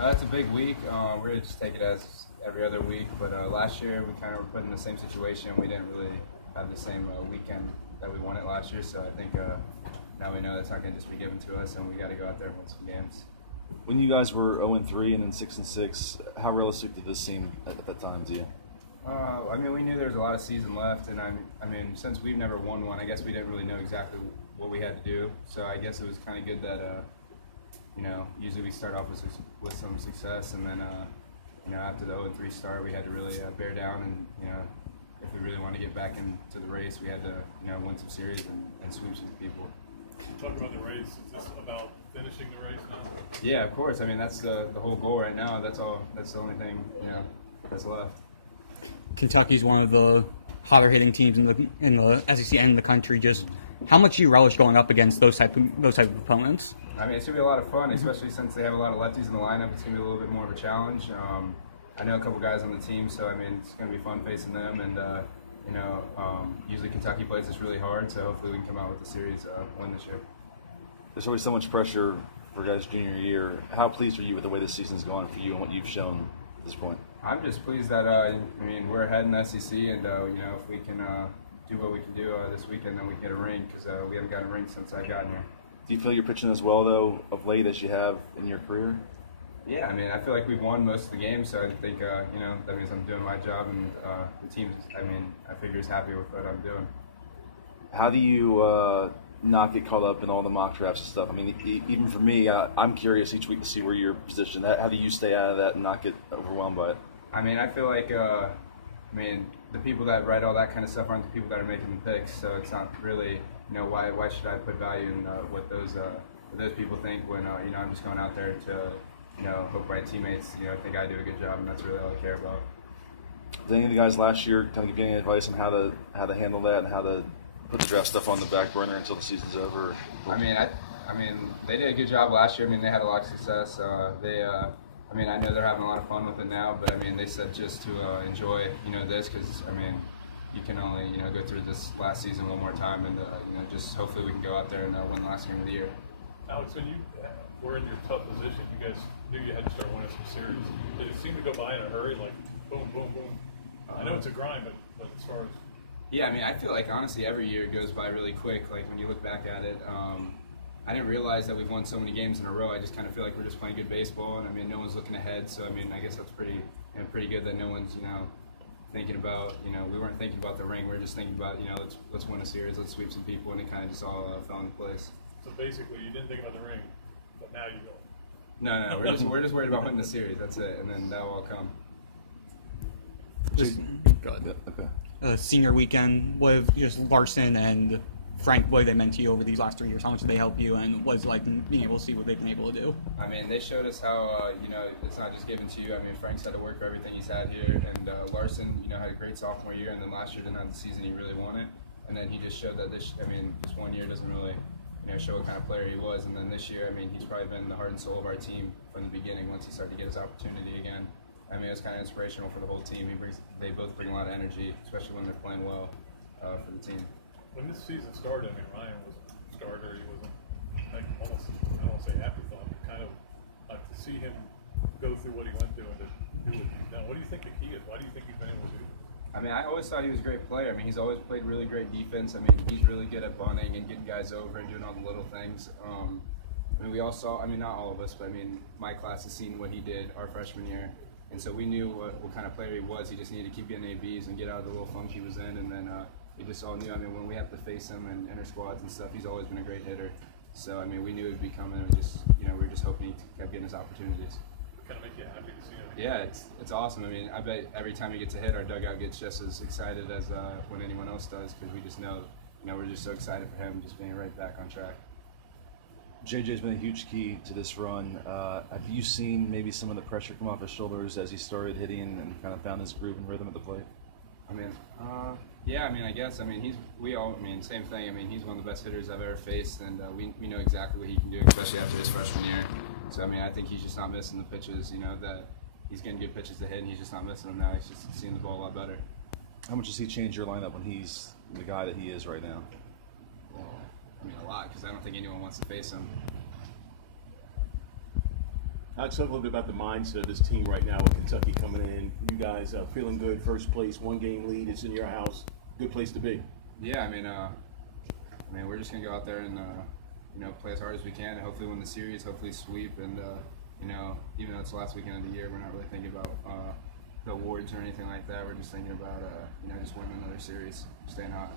That's a big week. We're going to just take it as every other week. But last year we kind of were put in the same situation. We didn't really have the same weekend that we wanted last year. So I think now we know that's not going to just be given to us, and we got to go out there and win some games. When you guys were 0-3 and then 6-6, how realistic did this seem at that time to you? I mean, we knew there was a lot of season left, and I mean, since we've never won one, I guess we didn't really know exactly what we had to do. So I guess it was kind of good that, usually we start off with some success, and then, after the 0-3 start, we had to really bear down, and if we really want to get back into the race, we had to, win some series and sweep some people. Talk about the race. Is this about finishing the race now? Yeah, of course. I mean, that's the whole goal right now. That's all. That's the only thing that's left. Kentucky's one of the hotter hitting teams in the SEC and in the country. Just how much do you relish going up against those type of opponents? I mean, it's gonna be a lot of fun, especially since they have a lot of lefties in the lineup. It's gonna be a little bit more of a challenge. I know a couple guys on the team, so I mean, it's gonna be fun facing them. And usually Kentucky plays us really hard, so hopefully we can come out with the series win this year. There's always so much pressure for guys' junior year. How pleased are you with the way this season's gone for you and what you've shown at this point? I'm just pleased that we're ahead in the SEC, and if we can do what we can do this weekend, then we can get a ring, because we haven't gotten a ring since I've gotten here. Do you feel you're pitching as well though of late as you have in your career? Yeah, I mean, I feel like we've won most of the games, so I think that means I'm doing my job, and the team, I figure is happy with what I'm doing. How do you not get caught up in all the mock drafts and stuff? I mean, even for me, I'm curious each week to see where you're positioned. How do you stay out of that and not get overwhelmed by it? I mean, I feel like, the people that write all that kind of stuff aren't the people that are making the picks, so it's not really, why should I put value in what those people think when, I'm just going out there to, hope my teammates, think I do a good job, and that's really all I care about. Did any of the guys last year kind of give you any advice on how to handle that and how to put the draft stuff on the back burner until the season's over? I mean, they did a good job last year. I mean, they had a lot of success. I know they're having a lot of fun with it now, but I mean, they said just to enjoy, this, because you can only, go through this last season one more time, and just hopefully we can go out there and win the last game of the year. Alex, when you were in your tough position, you guys knew you had to start winning some series. Did it seem to go by in a hurry, like boom, boom, boom? I know it's a grind, but as far as... Yeah, I mean, I feel like honestly every year goes by really quick. Like when you look back at it, I didn't realize that we've won so many games in a row. I just kind of feel like we're just playing good baseball, and I mean, no one's looking ahead. So I mean, I guess that's pretty good that no one's thinking about we weren't thinking about the ring. We were just thinking about let's win a series, let's sweep some people, and it kind of just all fell into place. So basically, you didn't think about the ring, but now you don't. No, we're just worried about winning the series. That's it, and then that'll all come. Go ahead. Okay. Senior weekend with just Larson and Frank, what they meant to you over these last 3 years? How much did they help you, and what was it like being able to see what they've been able to do? I mean, they showed us how it's not just given to you. I mean, Frank's had to work for everything he's had here, and Larson had a great sophomore year, and then last year didn't have the season he really wanted, and then he just showed that this 1 year doesn't really show what kind of player he was, and then this year, I mean, he's probably been the heart and soul of our team from the beginning. Once he started to get his opportunity again, I mean, it's kind of inspirational for the whole team. They both bring a lot of energy, especially when they're playing well for the team. When this season started, I mean, Ryan wasn't a starter. He wasn't, I don't want to say afterthought, but kind of like to see him go through what he went through and to do what he's done. What do you think the key is? Why do you think he's been able to do? I mean, I always thought he was a great player. I mean, he's always played really great defense. I mean, he's really good at bunting and getting guys over and doing all the little things. I mean, we all saw, I mean, not all of us, but I mean, my class has seen what he did our freshman year. And so we knew what kind of player he was. He just needed to keep getting ABs and get out of the little funk he was in. And then we just all knew, I mean, when we have to face him in inter squads and stuff, he's always been a great hitter. So, I mean, we knew he would be coming, and just, we were just hoping he kept getting his opportunities. Kind of make you happy to see him? Yeah, it's awesome. I mean, I bet every time he gets a hit, our dugout gets just as excited as when anyone else does, because we just know, we're just so excited for him just being right back on track. JJ's been a huge key to this run. Have you seen maybe some of the pressure come off his shoulders as he started hitting and kind of found his groove and rhythm at the plate? I mean, yeah, I mean, I guess. I mean, same thing. I mean, he's one of the best hitters I've ever faced, and we know exactly what he can do, especially after his freshman year. So, I mean, I think he's just not missing the pitches, that he's getting good pitches to hit, and he's just not missing them now. He's just seeing the ball a lot better. How much does he change your lineup when he's the guy that he is right now? Well, I mean, a lot, because I don't think anyone wants to face him. Alex, talk a little bit about the mindset of this team right now with Kentucky coming in. You guys feeling good, first place, 1-game lead. It's in your house. Good place to be. Yeah, I mean, we're just gonna go out there and play as hard as we can, and hopefully win the series, hopefully sweep, and even though it's the last weekend of the year, we're not really thinking about the awards or anything like that. We're just thinking about just winning another series, staying hot.